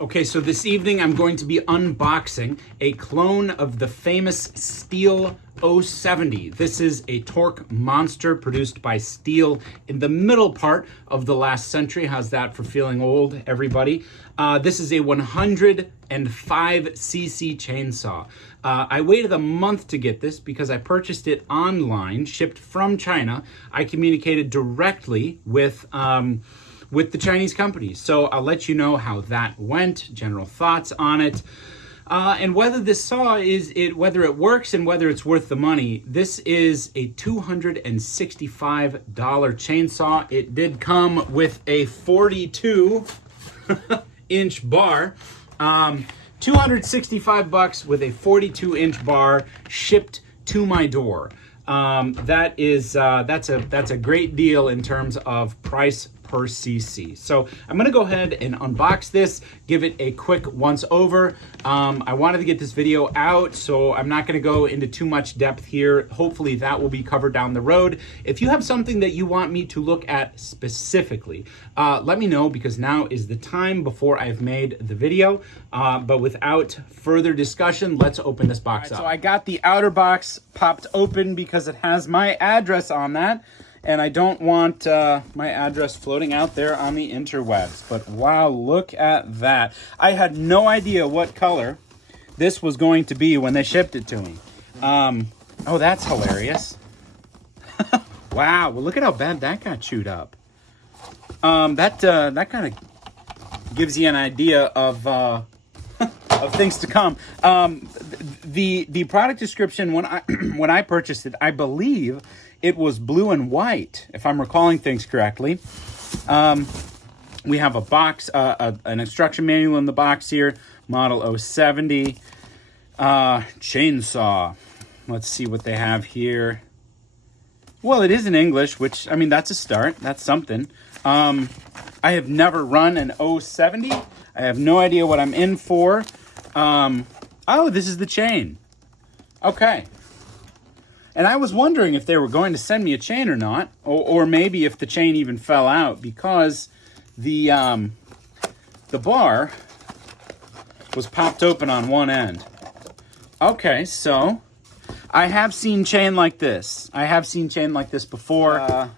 Okay, so this evening I'm going to be unboxing a clone of the famous Stihl 070. This is a torque monster produced by Stihl in the middle part of the last century. How's that for feeling old, everybody? This is a 105cc chainsaw. I waited a month to get this because I purchased it online, shipped from China. I communicated directly with the Chinese companies. So I'll let you know how that went, general thoughts on it, and whether this saw whether it works and whether it's worth the money. This is a $265 chainsaw. It did come with a 42 inch bar. 265 bucks with a 42-inch bar shipped to my door. That's a great deal in terms of price per cc. So I'm going to go ahead and unbox this, give it a quick once over. I wanted to get this video out, so I'm not going to go into too much depth here. Hopefully that will be covered down the road. If you have something that you want me to look at specifically, let me know, because now is the time before I've made the video. But without further discussion, let's open this box up. So I got the outer box popped open because it has my address on that. And I don't want my address floating out there on the interwebs. But wow, look at that. I had no idea what color this was going to be when they shipped it to me. Oh, that's hilarious. Wow, well, look at how bad that got chewed up. That kind of gives you an idea of of things to come. The product description when I purchased it, I believe it was blue and white, if I'm recalling things correctly. We have a box, an instruction manual in the box here, model 070 chainsaw. Let's see what they have here. Well, it is in English, which, I mean, that's a start. That's something. I have never run an 070. I have no idea what I'm in for. Oh, this is the chain. Okay. And I was wondering if they were going to send me a chain or not, or maybe if the chain even fell out, because the bar was popped open on one end. Okay, so I have seen chain like this. I have seen chain like this before.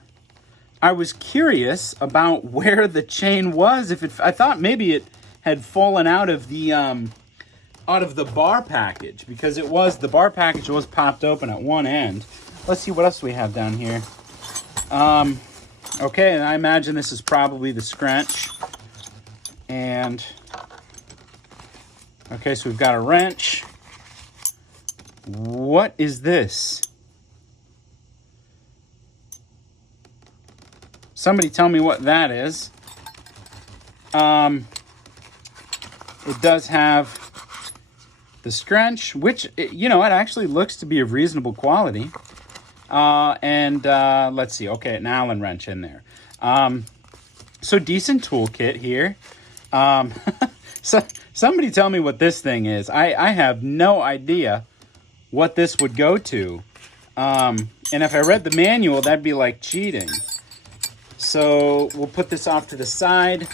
I was curious about where the chain was. I thought maybe it had fallen out of the bar package, because the bar package was popped open at one end. Let's see what else we have down here. Okay, and I imagine this is probably the scratch. And okay, so we've got a wrench. What is this? Somebody tell me what that is. It does have the scrunch, which, you know, it actually looks to be of reasonable quality. Let's see. Okay, an Allen wrench in there. So decent toolkit here. So somebody tell me what this thing is. I have no idea what this would go to. And if I read the manual, that'd be like cheating. So we'll put this off to the side.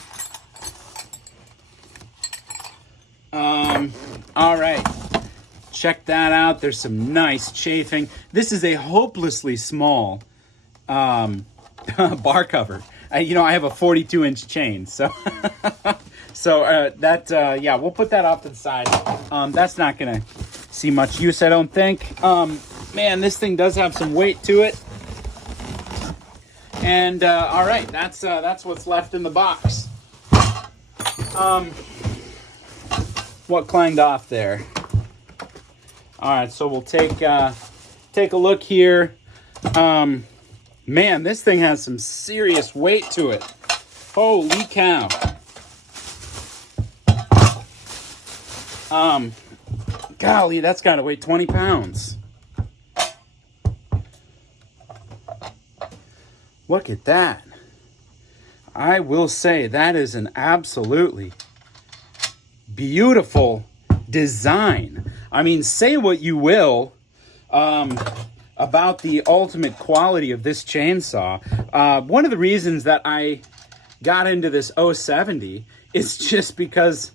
All right, check that out. There's some nice chafing. This is a hopelessly small bar cover. I have a 42-inch chain, so yeah, we'll put that off to the side. That's not gonna see much use, I don't think. Man, this thing does have some weight to it. And all right, that's what's left in the box. What clanged off there? All right, so we'll take a look here. Man, this thing has some serious weight to it. Holy cow. Golly, that's got to weigh 20 pounds. Look at that. I will say that is an absolutely beautiful design. I mean, say what you will about the ultimate quality of this chainsaw. One of the reasons that I got into this 070 is just because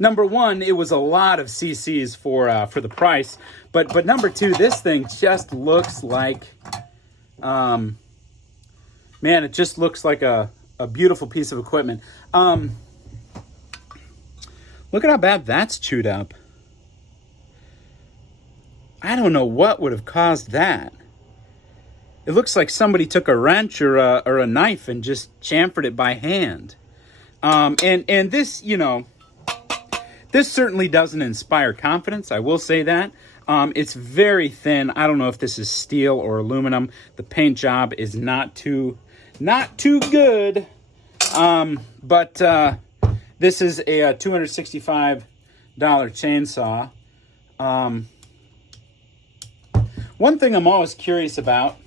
number one, it was a lot of cc's for the price, but number two, this thing just looks like, man, it just looks like a beautiful piece of equipment. Look at how bad that's chewed up. I don't know what would have caused that. It looks like somebody took a wrench or a knife and just chamfered it by hand. And this, you know, this certainly doesn't inspire confidence. I will say that. It's very thin. I don't know if this is steel or aluminum. The paint job is not too good. But this is a $265 chainsaw. One thing I'm always curious about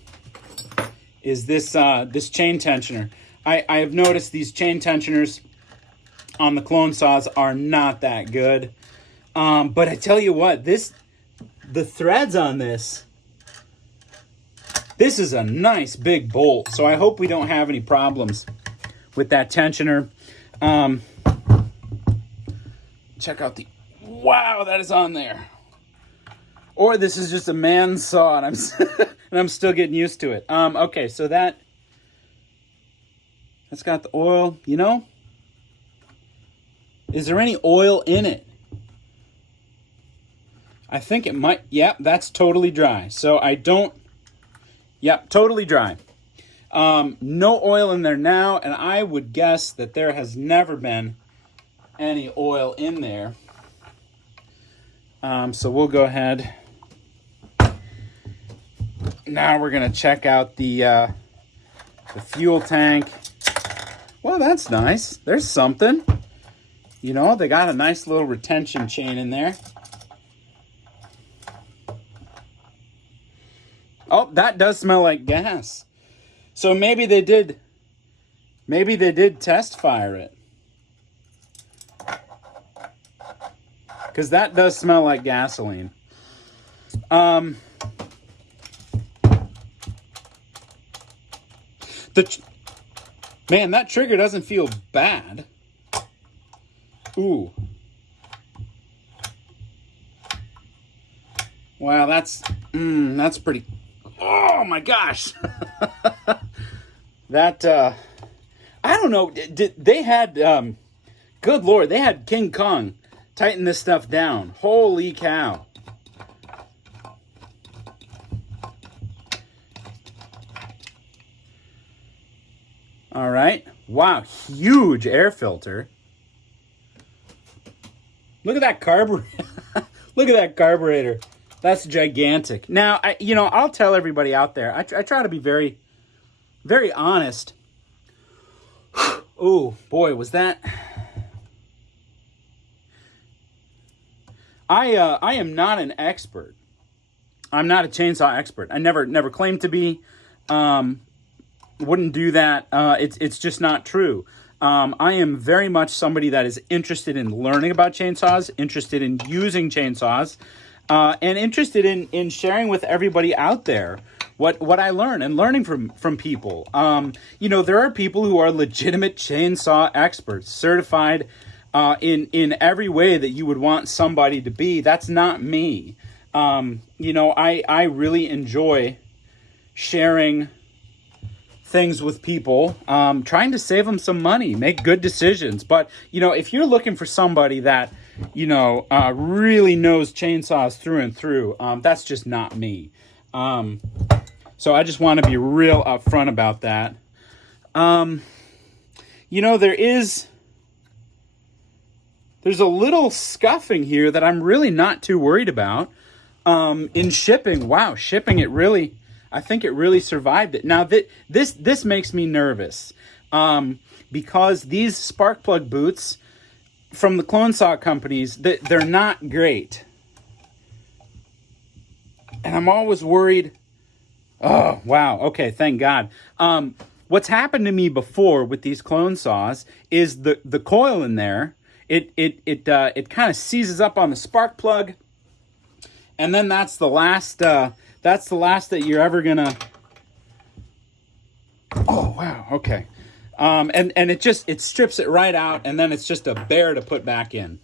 is this chain tensioner. I have noticed these chain tensioners on the clone saws are not that good. But I tell you what, the threads on this is a nice big bolt. So I hope we don't have any problems with that tensioner. Check out wow, that is on there. Or this is just a man saw and I'm still getting used to it. Okay, so that's got the oil, you know? Is there any oil in it? I think it might, yep, that's totally dry. So yep, totally dry. No oil in there now, and I would guess that there has never been any oil in there. So we'll go ahead. Now we're going to check out the fuel tank. Well, that's nice. There's something. You know, they got a nice little retention chain in there. Oh, that does smell like gas. So maybe they did test fire it. Because that does smell like gasoline. Man, that trigger doesn't feel bad. Ooh. Wow, that's pretty. Oh my gosh. That I don't know. They had good Lord, they had King Kong tighten this stuff down. Holy cow. All right. Wow, huge air filter. Look at that carburetor. Look at that carburetor. That's gigantic. Now, I'll tell everybody out there. I try to be very, very honest. Oh boy, was that? I am not an expert. I'm not a chainsaw expert. I never claimed to be. Wouldn't do that. It's just not true. I am very much somebody that is interested in learning about chainsaws, interested in using chainsaws, and interested in sharing with everybody out there what I learn and learning from people. There are people who are legitimate chainsaw experts, certified in every way that you would want somebody to be. That's not me. I really enjoy sharing things with people, trying to save them some money, make good decisions. But, if you're looking for somebody that, really knows chainsaws through and through, that's just not me. So I just want to be real upfront about that. There's a little scuffing here that I'm really not too worried about. In shipping, wow, I think it really survived it. Now, this makes me nervous because these spark plug boots from the clone saw companies, they're not great. And I'm always worried. Oh, wow. Okay, thank God. What's happened to me before with these clone saws is the coil in there, it kind of seizes up on the spark plug, and then that's the last that you're ever gonna. Oh wow, okay. And it strips it right out, and then it's just a bear to put back in.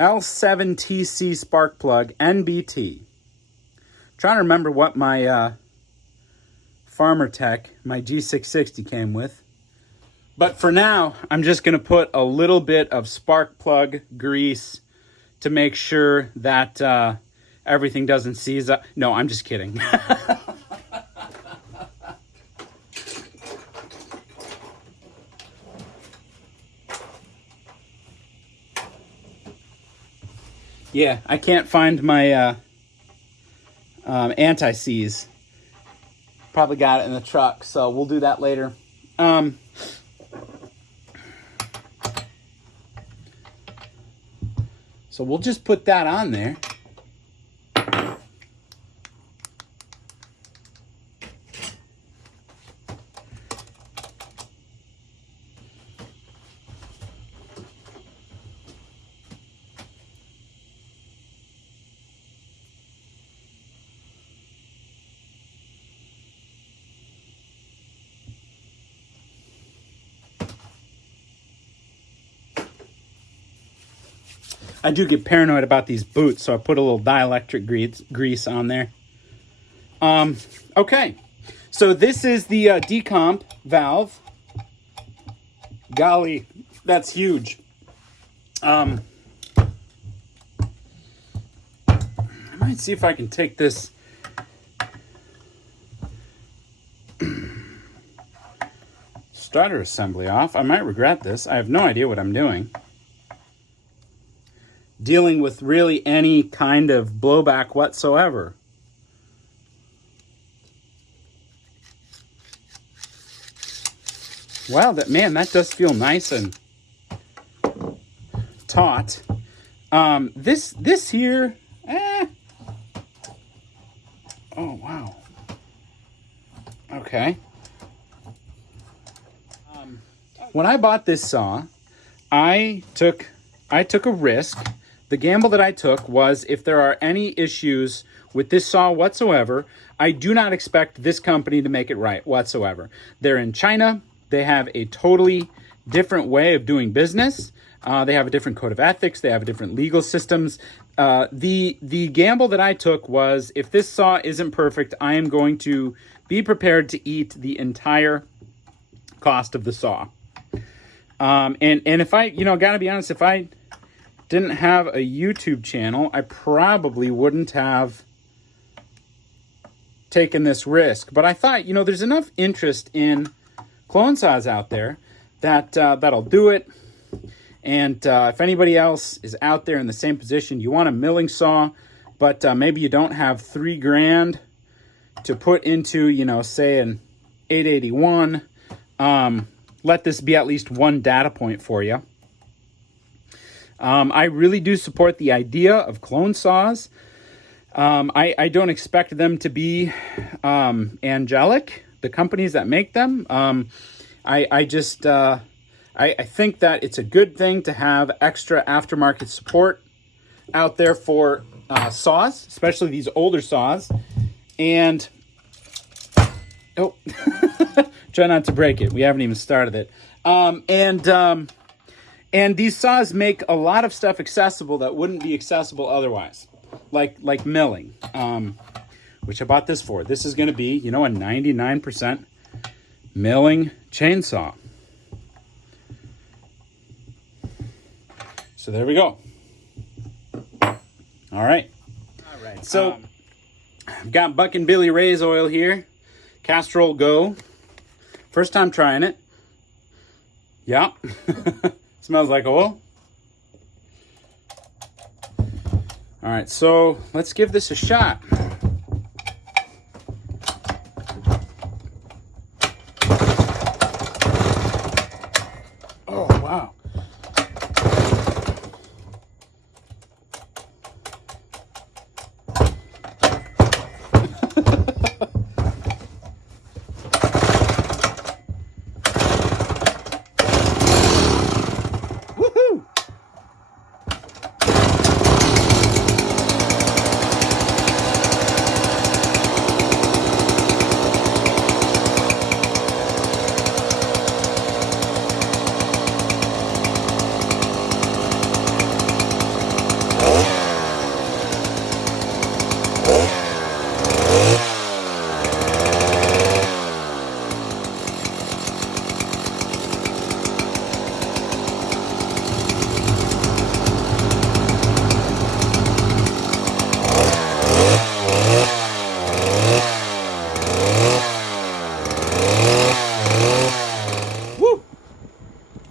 L7TC spark plug, NBT. Trying to remember what my Farmer Tech, my G660 came with. But for now, I'm just going to put a little bit of spark plug grease to make sure that everything doesn't seize up. No, I'm just kidding. Yeah, I can't find my anti-seize. Probably got it in the truck, so we'll do that later. So we'll just put that on there. I do get paranoid about these boots, so I put a little dielectric grease on there. Okay, so this is the decomp valve. Golly, that's huge. I might see if I can take this starter assembly off. I might regret this. I have no idea what I'm doing. Dealing with really any kind of blowback whatsoever. Wow, that does feel nice and taut. This here, oh wow. Okay. When I bought this saw, I took a risk. The gamble that I took was if there are any issues with this saw whatsoever, I do not expect this company to make it right whatsoever. They're in China. They have a totally different way of doing business. They have a different code of ethics. They have different legal systems. The gamble that I took was if this saw isn't perfect, I am going to be prepared to eat the entire cost of the saw. And if I, gotta be honest, if I didn't have a YouTube channel, I probably wouldn't have taken this risk. But I thought, there's enough interest in clone saws out there that that'll do it. And if anybody else is out there in the same position, you want a milling saw, but maybe you don't have $3,000 to put into, say an 881, let this be at least one data point for you. I really do support the idea of clone saws. I don't expect them to be angelic, the companies that make them. I think that it's a good thing to have extra aftermarket support out there for saws, especially these older saws. And, oh, try not to break it. We haven't even started it. And these saws make a lot of stuff accessible that wouldn't be accessible otherwise, like milling, which I bought this for. This is going to be, a 99% milling chainsaw. So there we go. All right. So I've got Buck and Billy Ray's oil here. Castrol Go. First time trying it. Yeah. Smells like oil. All right, so let's give this a shot. Oh, wow.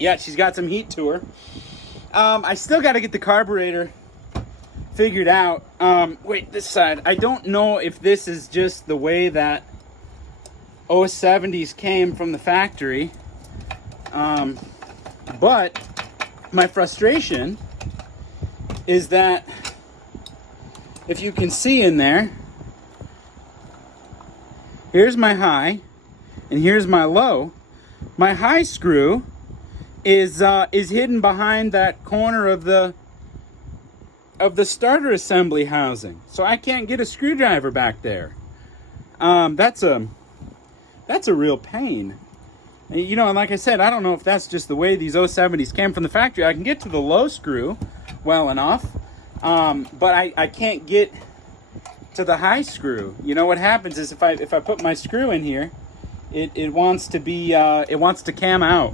Yeah, she's got some heat to her. I still got to get the carburetor figured out. Wait, this side. I don't know if this is just the way that 070s came from the factory. But my frustration is that if you can see in there, here's my high and here's my low. My high screw is hidden behind that corner of the starter assembly housing, so I can't get a screwdriver back there. That's a real pain. You know, and like I said, I don't know if that's just the way these 070s came from the factory. I can get to the low screw well enough, but I can't get to the high screw. You know what happens is if I put my screw in here, it wants to cam out.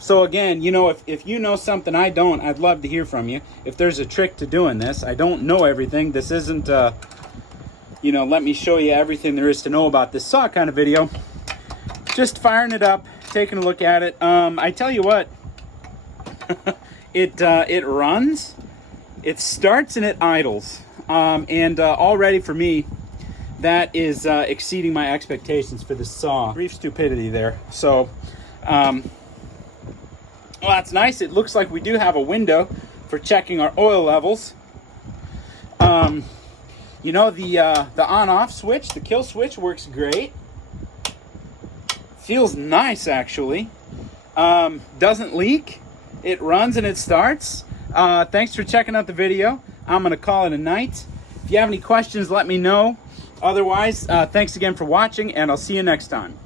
So again, you know, if you know something I don't, I'd love to hear from you. If there's a trick to doing this, I don't know everything. This isn't you know, let me show you everything there is to know about this saw kind of video. Just firing it up, taking a look at it. I tell you what, it runs, it starts, and it idles. And already for me, that is exceeding my expectations for this saw. Brief stupidity there. So, well, that's nice. It looks like we do have a window for checking our oil levels. You know, the on-off switch, the kill switch, works great. Feels nice, actually. Doesn't leak. It runs and it starts. Thanks for checking out the video. I'm going to call it a night. If you have any questions, let me know. Otherwise, thanks again for watching, and I'll see you next time.